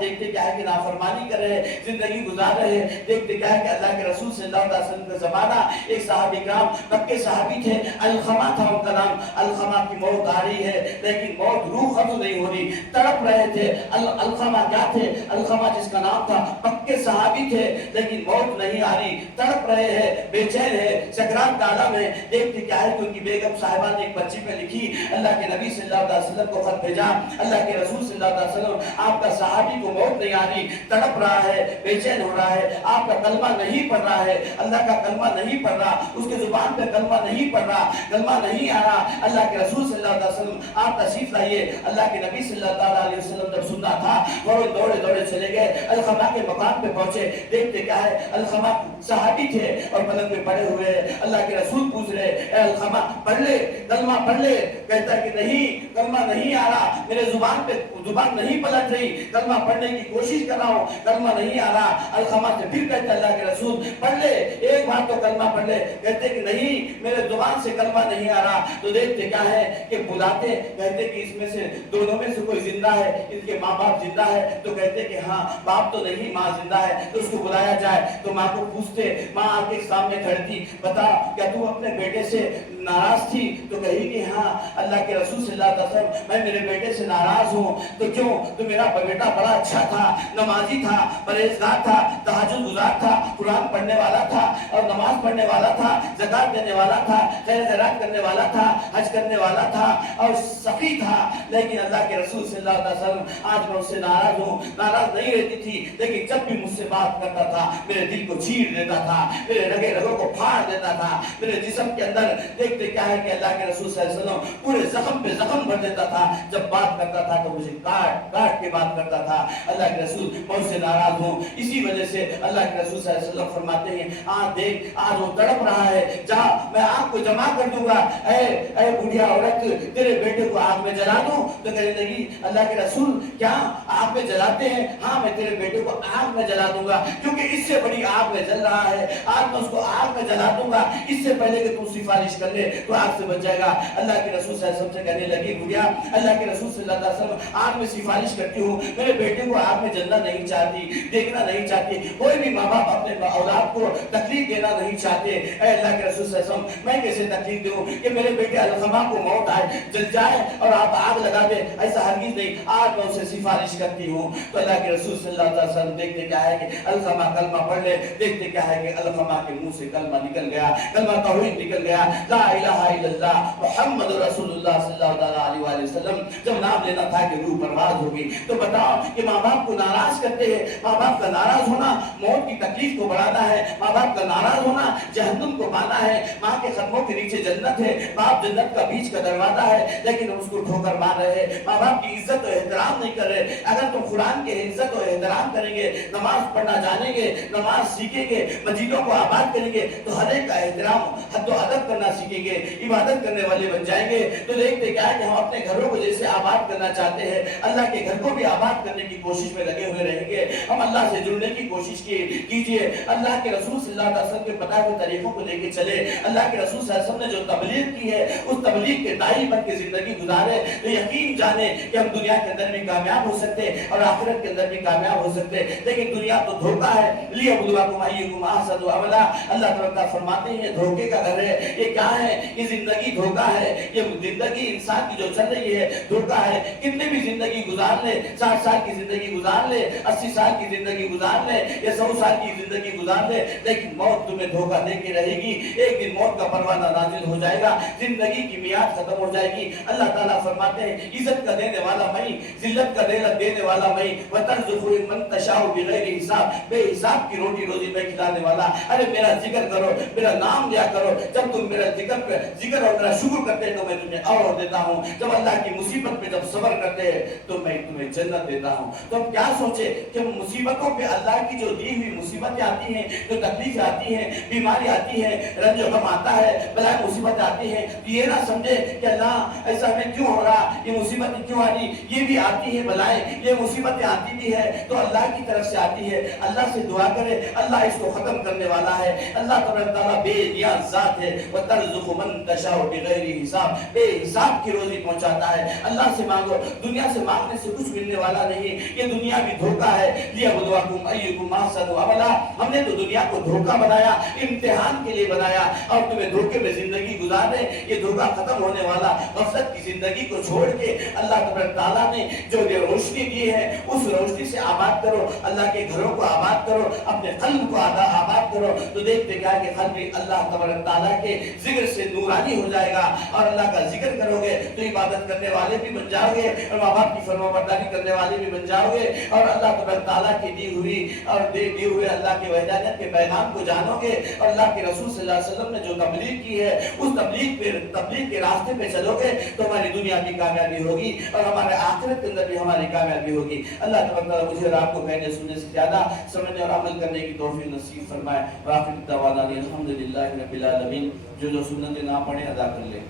دیکھتے کیا ہے کہ نافرمانی کر رہے ہیں، زندگی گزار رہے ہیں، دیکھتے کیا ہے کہ اللہ کے رسول صلی اللہ علیہ وسلم کا زمانہ، ایک صحابی کرام مکے صحابی تھے، علقمہ تھا ان کا نام، علقمہ کی موت آ رہی ہے لیکن موت روح ختم نہیں ہو رہی، تڑپ رہے تھے۔ علقمہ کیا تھے؟ علقمہ جس کا نام تھا، مکے صحابی تھے لیکن موت نہیں آ رہی، تڑپ رہے ہیں، بے چین ہے، سکرات کا عالم ہے۔ دیکھتے کیا ہے کہ ان کی بیگم صاحبہ نے ایک بچی پہ لکھی، اللہ کے نبی صلی اللہ علیہ وسلم کو خط بھیجا، اللہ کے رسول صلی اللہ علیہ وسلم آپ کا صحابی کو موت نہیں آ رہی، تڑپ رہا ہے، بے چین ہو رہا ہے، آپ کا کلمہ نہیں پڑھ رہا ہے، اللہ کا کلمہ نہیں پڑھ رہا، اس کے زبان پہ کلمہ نہیں پڑھ رہا، کلمہ نہیں آ رہا، اللہ کے رسول صلی اللہ علیہ وسلم آپ تشریف لائیے۔ اللہ کے نبی صلی اللہ علیہ وسلم جب سننا تھا فوراً دوڑے دوڑے چلے گئے، علقمہ کے مقام پہ پہنچے، دیکھتے کیا ہے علقمہ صحابی تھے اور پلنگ پہ پڑے ہوئے ہیں، اللہ کے رسول پوچھ رہے اے علقمہ پڑھ لے، کلمہ پڑھ لے، کہتا ہے کہ نہیں، کلمہ نہیں آ رہا، میرے زبان پہ زبان نہیں پلٹ رہی، کلمہ پڑھنے کی کوشش کر رہا ہوں، کلمہ نہیں آ رہا۔ علقمہ سے پھر کہتا اللہ کے رسول پڑھ لے، ایک بار تو کلمہ پڑھ لے، کہتے کہ نہیں، میرے زبان سے کلمہ نہیں آ رہا۔ تو دیکھتے کیا ہے کہ بلاتے، کہتے کہ اس میں سے دونوں میں سے کوئی زندہ ہے، ان کے ماں باپ زندہ ہے؟ تو کہتے کہ ہاں، باپ تو نہیں، ماں زندہ ہے، تو اس کو بلایا جائے۔ تو ماں کو پوچھتے، ماں آ کے سامنے کھڑی تھی، بتا کیا تو اپنے بیٹے سے ناراض تھی؟ تو کہی کہ ہاں اللہ کے رسول صلی اللہ علیہ وسلم میں میرے بیٹے سے ناراض ہوں۔ تو کیوں؟ تو میرا بیٹا بڑا اچھا تھا، نمازی تھا، پرہیزگار تھا، تہجد گزار تھا، قرآن پڑھنے والا تھا اور نماز پڑھنے والا تھا، زکات دینے والا تھا، خیر خیرات کرنے والا تھا، حج کرنے والا تھا اور سخی تھا، لیکن اللہ کے رسول صلی اللہ علیہ وسلم آج میں اس سے ناراض ہوں۔ ناراض نہیں رہتی تھی لیکن جب بھی مجھ سے بات کرتا تھا میرے دل کو چیر دیتا تھا، میرے رگے رگوں کو پھاڑ دیتا تھا، میرے جسم کے اندر دیکھتے کیا ہے کہ اللہ کے رسول صلی اللہ علیہ وسلم پورے زخم پہ زخم بھر دیتا تھا، جب بات کرتا تھا تو مجھے کاٹ کاٹ کے بات کرتا تھا۔ اللہ کے رسول میں اس سے ناراض ہوں، اسی وجہ سے اللہ کے رسول صلی اللہ علیہ وسلم فرماتے ہیں دیکھ آج وہ تڑپ رہا ہے، جا میں آگ کو جمع کر دوں گا، اے بوڑھیا عورت تیرے بیٹے کو آگ میں جلا دوں؟ تو کہنے لگی اللہ کے رسول کیا آگ میں جلاتے ہیں؟ ہاں میں تیرے بیٹے کو آگ میں جلا دوں گا، کیونکہ اس سے بڑی آگ میں جل رہا ہے، آج میں اس کو آگ میں جلا دوں گا، اس سے پہلے کہ تم سفارش کر لے تو آگ سے بچ جائے گا۔ اللہ کے رسول صلی اللہ علیہ وسلم سے کہنے لگی بوڑھیا اللہ کے رسول صلی اللہ علیہ وسلم آگ میں سفارش کرتی ہوں، میرے بیٹے کو آگ میں جلنا نہیں چاہتی، دیکھنا نہیں چاہتی، کوئی بھی ماں باپ اپنے اولاد کو تکلیف دینا نہیں چاہتے۔ اے اللہ کے رسول صلی اللہ علیہ وسلم میں کیسے تکلیف دوں کہ میرے بیٹے علقمہ کو موت آئے، جل جائے اور آپ آگ لگا دے؟ ایسا ہرگز نہیں، آج میں اسے سفارش کرتی ہوں۔ تو اللہ کے رسول صلی اللہ علیہ وسلم دیکھتے کیا ہے کہ علقمہ کلمہ پڑھ لے، دیکھتے کیا ہے کہ علقمہ کے منہ سے کلمہ نکل گیا، کلمہ توحید نکل گیا، لا الہ الا اللہ محمد رسول اللہ صلی اللہ علیہ وسلم۔ جب نام لینا تھا کہ روح پرواز ہوگی، تو بتاؤ کہ ماں باپ کو ناراض کرتے ہیں، ماں باپ کا ناراض ہونا موت کی تکلیف کو بڑھاتا ہے، ماں باپ کا ناراض ہونا جہنم کو پانا ہے، ماں کے قدموں کے نیچے جنت ہے، باپ جنت کا بیچ کا دروازہ ہے، لیکن اس کو ٹھوکر مار رہے ہیں، ماں باپ کی عزت و احترام نہیں کر رہے۔ اگر تم قرآن کے عزت و احترام کریں گے، نماز پڑھنا جانیں گے، نماز سیکھیں گے، مسجدوں کو آباد کریں گے، تو ہر ایک کا احترام حد و ادب کرنا سیکھیں گے، عبادت کرنے والے بن جائیں گے۔ تو دیکھتے کیا ہے کہ ہم اپنے گھروں کو جیسے آباد کرنا چاہتے ہیں، اللہ کے گھر کو بھی آباد کرنے کی کوشش میں لگے ہوئے رہیں گے، ہم اللہ سے جڑنے کی کوشش کیجئے، اللہ کے رسول صلی اللہ علیہ وسلم کے بتائے ہوئے طریقوں کو لے کے چلے۔ اللہ کے رسول صلی اللہ علیہ وسلم نے جو تبلیغ کی ہے اس تبلیغ کے داعی بن کے زندگی گزارے، تو یقین جانے کہ ہم دنیا کے اندر بھی کامیاب ہو سکتے اور آخرت کے اندر بھی کامیاب ہو سکتے، لیکن دنیا تو دھوکہ ہے، لِیَبْلُوَکُمْ أَيُّکُمْ أَحْسَنُ عَمَلًا۔ اللہ تعالیٰ فرماتے ہیں یہ دھوکے کا گھر ہے، یہ کیا ہے؟ یہ زندگی دھوکہ ہے، یہ زندگی انسان کی جو چل رہی ہے دھوکہ ہے۔ کتنے بھی زندگی گزار لے، 60 سال کی زندگی گزار لے، 80 سال کی زندگی گزار لے یا 100 سال کی زندگی گزار لے، لیکن موت تمہیں دھوکہ دے کے رہے گی، ایک دن موت کا پروانہ نازل ہو جائے گا، زندگی کی میعاد ختم ہو جائے گی۔ اللہ تعالیٰ فرماتے ہیں عزت کا دینے والا میں، ذلت کا دینے والا میں، وَتَرْزُقُ مَن تَشَاءُ بِغَيْرِ حساب، بے حساب کی روٹی روزی میں کھلانے والا۔ ارے میرا ذکر کرو، میرا نام لیا کرو، جب تم میرا ذکر اور میرا شکر کرتے ہیں تو میں تمہیں اور دیتا ہوں، جب اللہ کی مصیبت پہ جب صبر کرتے ہیں تو میں تمہیں جنت دیتا ہوں۔ تو ہم کیا سوچے کہ مصیبتوں پہ اللہ کی جو دی ہوئی مصیبتیں آتی ہیں، جو تکلیفیں آتی ہیں، بیماری آتی ہے، رنج و غم آتا ہے، بلائے مصیبت آتی ہیں، یہ نہ سمجھے کہ اللہ ایسا ہمیں کیوں ہو رہا، یہ مصیبتیں کیوں آ رہی، یہ بھی آتی ہے بلائے، یہ مصیبتیں آتی بھی ہے تو اللہ کی طرف سے آتی ہے۔ اللہ سے دعا کرے، اللہ اس کو ختم کرنے والا ہے۔ اللہ تعالیٰ بے نیاز ذات ہے، وَتَرْزُقُ مَن تَشَاءُ بِغَيْرِ حساب، بے حساب کی روزی پہنچاتا ہے۔ اللہ سے مانگو، دنیا سے مانگنے سے کچھ ملنے والا نہیں، یہ دنیا بھی دھوکا ہے، لیبلوکم ایکم احسن عملا، ہم نے تو دنیا کو دھوکا بنایا، امتحان کے لیے بنایا، اور تمہیں دھوکے میں زندگی گزارنے، یہ دھوکا ختم ہونے والا غفلت کی زندگی کو چھوڑ کے اللہ تبارک تعالیٰ نے جو یہ روشنی دی ہے اس روشنی سے آباد کرو، اللہ کے گھروں کو آباد کرو، اپنے قلب کو آباد کرو، تو دیکھتے کیا کہ قلب اللہ تبارک تعالیٰ کے ذکر سے نورانی ہو جائے گا، اور اللہ کا ذکر کرو گے تو عبادت کرنے والے بھی بن جاؤ گے، اور ماں باپ کی فرمانبرداری کرنے والے بھی بن جاؤ گے، اور اللہ تبارک تعالیٰ کی دی ہوئے اللہ کے وحدانیت کے پیغام کو جانو گے، اور اللہ کے رسول صلی اللہ علیہ وسلم نے جو تبلیغ کی ہے اس تبلیغ کے راستے پہ چلو گے تو ہماری دنیا کی کامیابی ہوگی اور ہمارے آخرت کے اندر بھی ہماری کامیابی ہوگی۔ اللہ تبارک تعالیٰ مجھے اور آپ کو کہنے سننے سے زیادہ سمجھنے اور عمل کرنے کی توفیق نصیب فرمائے۔ وآخر دعوانا الحمدللہ رب العالمین۔ جو سنتیں نہ پڑھیں ادا کر لیں۔